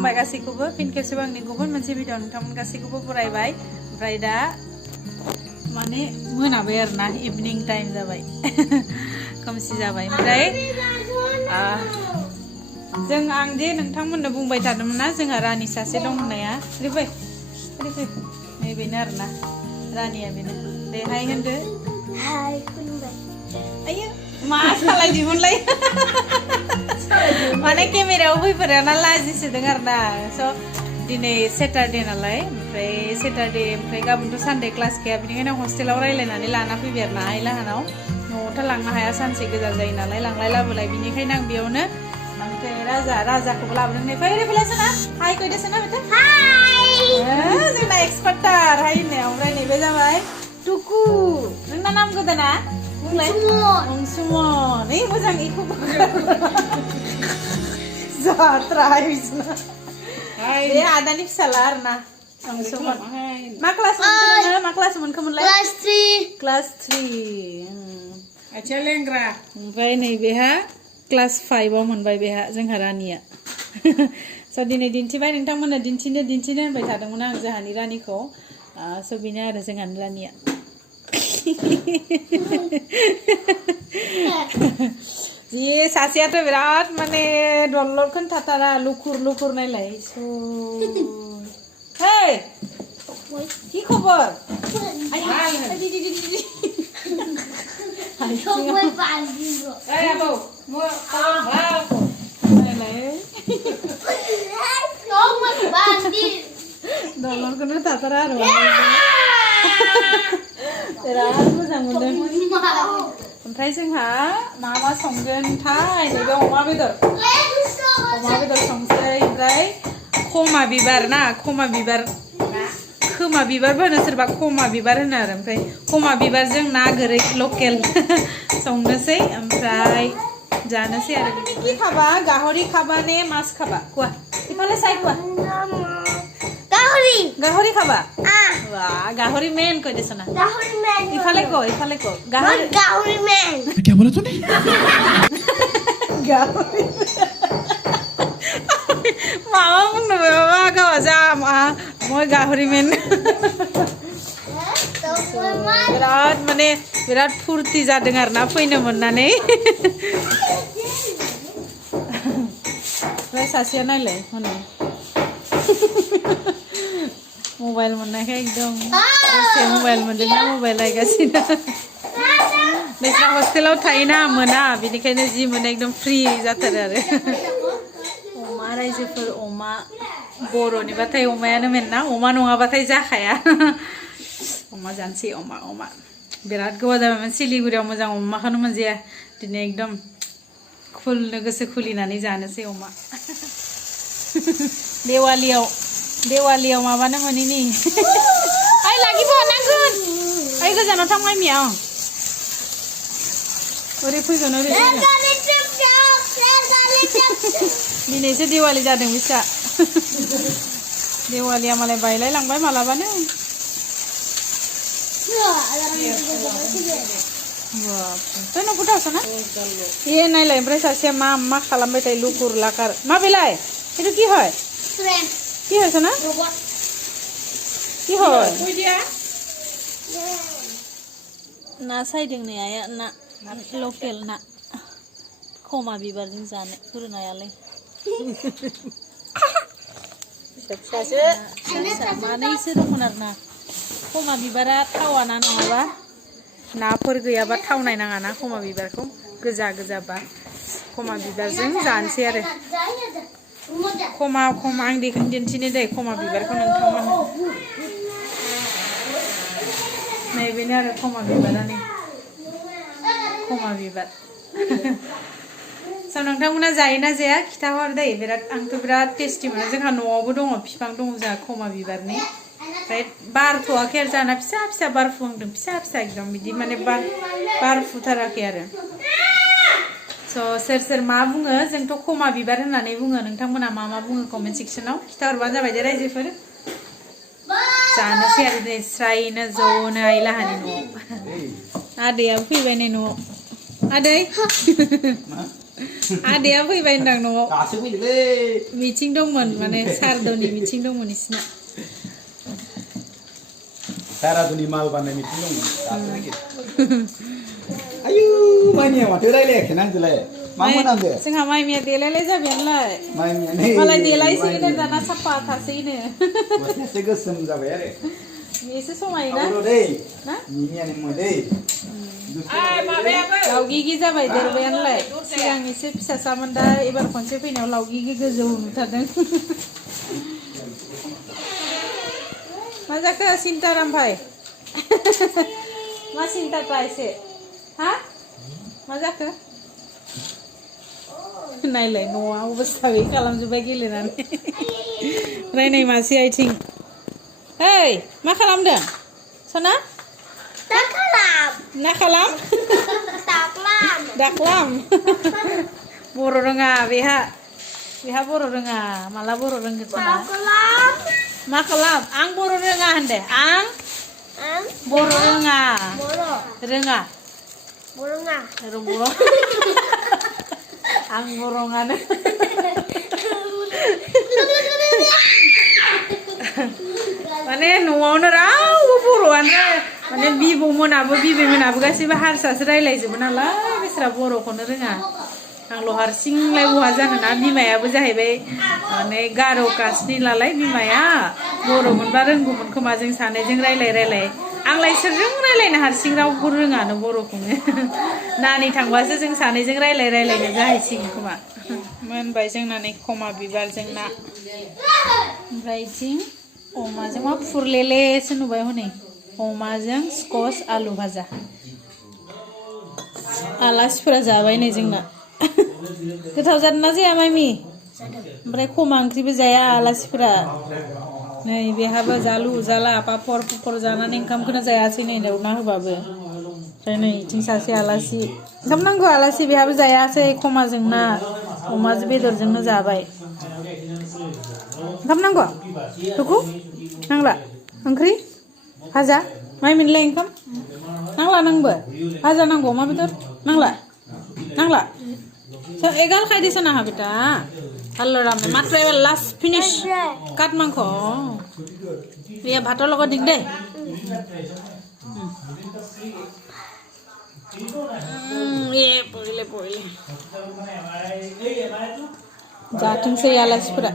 खुलुमबाय गासैखौबो फिन खेबसेबां आंनि गुबुन मोनसे भिडिअ नोंथांमोन गासैखौबो बरायबाय ओमफ्राय दा माने मोनाबाय आरोना इभिनिं टाइम जाबाय खोमसि जाबाय ओमफ्राय जों आं जे नोंथांमोननो बुंबाय थादोंमोन ना जोंहा रानि सासे दं होननाया फै नै बेनो आरोना रानिया बेनो दे हाय होनदो हाय खुलुमबाय आयो मा सालाय दिहुनलाय माने केमेरायाव फैफेराना लाजिसोदों आरोना स' दिनै सेटारडे नालाय ओमफ्राय सेटारडे ओमफ्राय गाबोनथ' सानडे क्लास गैया बेनिखायनो हस्टेलाव रायज्लायनानै लाना फैबाय आरोना आइ लाहानाव न'आवथ' लांनो हाया सानसे गोजान जायो नालाय लांलाय लाबोलाय बेनिखायनो आं बेयावनो ओमफ्राय राजाखौबो लाबोदों नै फै फैलासोना हाय कइदेसोना बेथ' हाय जोंना एक्सपार्टार हाय होननायाव ओमफ्राय नैबे जाबाय टुकु नोंना नाम गोदाना बुंलाय सुमन नै मोजां इखौ जात्रा हायसना बे आदानि फिसाला आरोना सुमन मा क्लास मोनखोमोनलाय क्लास 3 आथिया लेंग्रा ओमफ्राय नैबेहा क्लास 5 आव मोनबाय बेहा जोंहा रानिया स' दिनै दिन्थिबाय नोंथांमोननो दिन्थिनो होनबाय थादोंमोन आं जोंहानि रानिखौ स' बेनो आरो जोंहानि रानिया जि सासेयाथ' बिराद माने दलर खोन्थाथारा लुखुर नायलाय हे কি খবর दलरखौनो थाथारा आरो बिराद मोजां मोनदों ओमफ्राय जोंहा मा संगोनथाय नैबे अमा बेदर संसै ओमफ्राय खमा बिबार ना खोमा बिबार होनो सोरबा खोमा बिबार होनो आरो ओमफ्राय खोमा बिबारजों ना गोरै लकेल संनोसै ओमफ्राय जानोसै आरो কি খাবা গাহৰি খাবা নে মাছ খাবা কোৱা ইফালে চাই কোৱা গাহৰি খাবা গাহৰি মেন কৈ দিছ না ইফালে কো গাহৰি মেন क्या बोला तूने गाहरि माबा बुंनो माबा गावा जा মই गाहरि मेन बिराद फुर्ति जादों आरोना फैनो मोननानै ओमफ्राय सासेया नायलाय हनै मबाइल मोननायखाय एकदम दसे मबाइल मोनदोंना मबाइल नायगासिनो नोंस्रा हस्टेलाव थायोना मोना बेनिखायनो जि मोनो एकदम फ्रि जाथारो आरो अमा रायजोफोर अमा बर'निबाथाय अमायानो मेन ना अमा नङाबाथाय जाखाया अमा जानोसै अमा बिराद गोबाव जाबायमोन सिलिगुरियाव मोजां अमाखौनो मोनजाया दिनै एकदम खुलनो गोसो खुलिनानै जानोसै अमा देवालियाव माबानो मोनैनि आइ लागिब नांगोन आइ गोजानाव थांबाय मियाव ओरै फैगोन दिनैसो दिवालि जादों बिसा दिवालिया मालाय बायलाय लांबाय मालाबानो तोनो फुटावसोना ए नायलाय ओमफ्राय सासेया मा खालामबाय थायो लुकुर लाकार मा बेलाय एटु কি হয় কি হইছে না কি হয় ना साइदों नै आया ना लकेल ना खोमा बिबारजों जानो फोरोंनायालाय मानैसो दंमोन आरोना खोमा बिबारा थावा ना नङाबा नाफोर गैयाबा थावनाय नाङा ना खोमा बिबारखौ गोजाबा खोमा बिबारजों जानोसै आरो खोमा आं दिन्थिनो दे खोमा बिबारखौ नोंथांमोननो नैबेनो आरो खोमा बिबारा नै खोमा बिबार स' नोंथांमोना जायोना जाया खिथाहर दे आंथ' बिराद टेस्टि मोनो जोंहा न'आवबो दङ बिफां दङ जोंहा खोमा बिबारनि ओमफ्राय बारथ'वाखै आरो जोंना फिसा बारफुहांदों फिसा एकदम बिदि माने बारफुथाराखै आरो स' सोर मा बुङो जोंथ' खोमा बिबार होननानै बुङो नोंथांमोना मा बुङो कमेन्ट सेक्सनाव खिथाहरबानो जाबाय दे रायजोफोर जानोसै आरो दे स्रायनो ज'नो आइ लाहानि न'आव आदैयाबो फैबाय नै न'आव आदै आदैया फैबाय होनदां न'आव दासो फैदोलै मिटिं दंमोन माने सारदनि मिटिं दंमोन इसिना सारादुनि माल बानाय मिटिं दंमोन दासो फैदो आयु माइनिया माथो रायलायाखैना आंजोंलाय मा मोनामदो जोंहा माइमिया देलायलाय जाबायानोलाय माइनिया नै मालाय देलायसिगोन दाना साफा थासैनो एसे गोसोम जाबाय आरो एसे समायोना दै ना मिनियानो मोदै लावगिगि जाबाय देरबायानोलाय सिगां एसे फिसासामोन दा एबार खनसे फैनायाव लावगिगि गोजौ नुथारदों मा जाखो सिन्टार ओमफ्राय मा सिन्टारफ्रा एसे हा मा जाखो नायलाय न'आव अबस्था गैयि खालामजोब्बाय गेलेनानै रायनाय मासे आइथिं ओइ मा खालामदों सना मा खालाम दाख्लाम बर' रोङा बेहा बर' रोङा माला बर' रोंगोन सना मा खालाम आं बर' रोङा होनदे आं बर' रोङा रोङा बर' आं बर'ङानो माने न'आवनो रावबो बर'आनो माने बिबौमोनाबो बिबैमोनाबो गासैबो हारसासो रायलायजोबो नालाय बिसोरा बर'खौनो रोङा आंल' हारसिंलाय बहा जानोना बिमायाबो जाहैबाय माने गार' कास्टनि नालाय बिमाया बर' मोनबा रोंगौमोन खोमा जों सानैजों रायलाय आंलाय सोरजों रायलायनो हारसिं रावबो रोङानो बर'खौनो नानि थांबासो जों सानैजों रायलायनो जाहैसिगोन खोमा मोनबाय जोंना नै खमा बिबारजों ना ओमफ्राय इथिं अमाजों मा फुरलेलेसो नुबाय हनै अमाजों स्कस आलु भाजा आलासिफोरा जाबाय नै जोंना गोथाव जादोंना जाया माइमि ओमफ्राय खमा ओंख्रिबो जाया आलासिफोरा नै बेहाबो जालु जाला पापर पुपर जानानै ओंखामखौनो जायासै नै एवना होबाबो ओमफ्राय नै इथिं सासे आलासि ओंखाम नांगौ आलासि बेहाबो जायासै खमाजों ना अमाजों बेदरजोंनो जाबाय ओंखाम नांगौ टुकु नांला ओंख्रि भाजा माइमिनलाय ओंखाम नांला नोंबो भाजा नांगौ अमा बेदर नांला एगार खाई दिस ना बेटा allora মাত্র এবার লাস্ট ফিনিশ কাট মাংস ইয়া ভাতৰ লগত দিং দে পৰিলে जाथोंसै आलासिफोरा